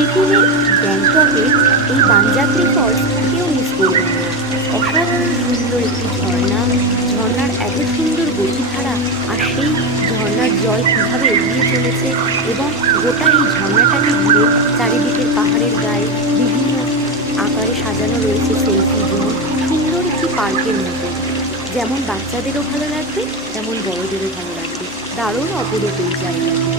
সিকিমের গ্যাংটকে এই বানজাত্রী ফলস কেউ মিস করবেন না। অসাধারণ সুন্দর একটি ঝর্ণা, ঝর্ণার এত সুন্দর গতিধারা, আর সেই ঝর্ণার জল কীভাবে এগিয়ে চলেছে এবং গোটা এই ঝর্ণাটাকে ঘিরে চারিদিকের পাহাড়ের গায়ে বিভিন্ন আকারে সাজানো রয়েছে সেলফি জোন, সুন্দর একটি পার্কের মতো। যেমন বাচ্চাদেরও ভালো লাগবে, তেমন বড়দেরও ভালো লাগবে। দারুণ অপরূপ এই জায়গাটি।